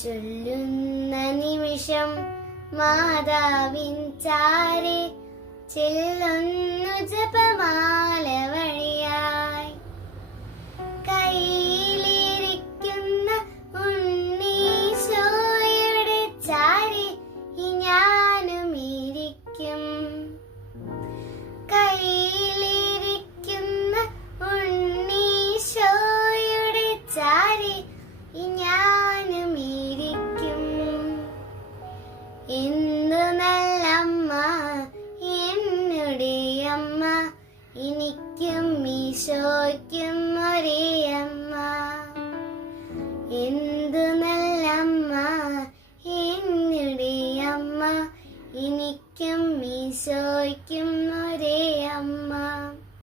ചൊല്ലുന്ന നിമിഷം മാതാവിൻ ചാരെ ചെല്ലുന്നു ജപമാല വഴിയായി. കയ്യിലിരിക്കുന്ന ഉണ്ണീശോയുടെ ചാരെ ഞാനും ഇരിക്കും. കയ്യിലിരിക്കുന്ന ഉണ്ണീശോയുടെ ചാരെ ഞാനും ഇരിക്കും. എന്തു നല്ലമ്മ എന്നുടെ അമ്മ, എനിക്കും ഈശോയ്ക്കും ഒരേ അമ്മ. എന്തു നല്ലമ്മ എന്നുടെ അമ്മ, എനിക്കും ഈശോയ്ക്കും ഒരേ അമ്മ.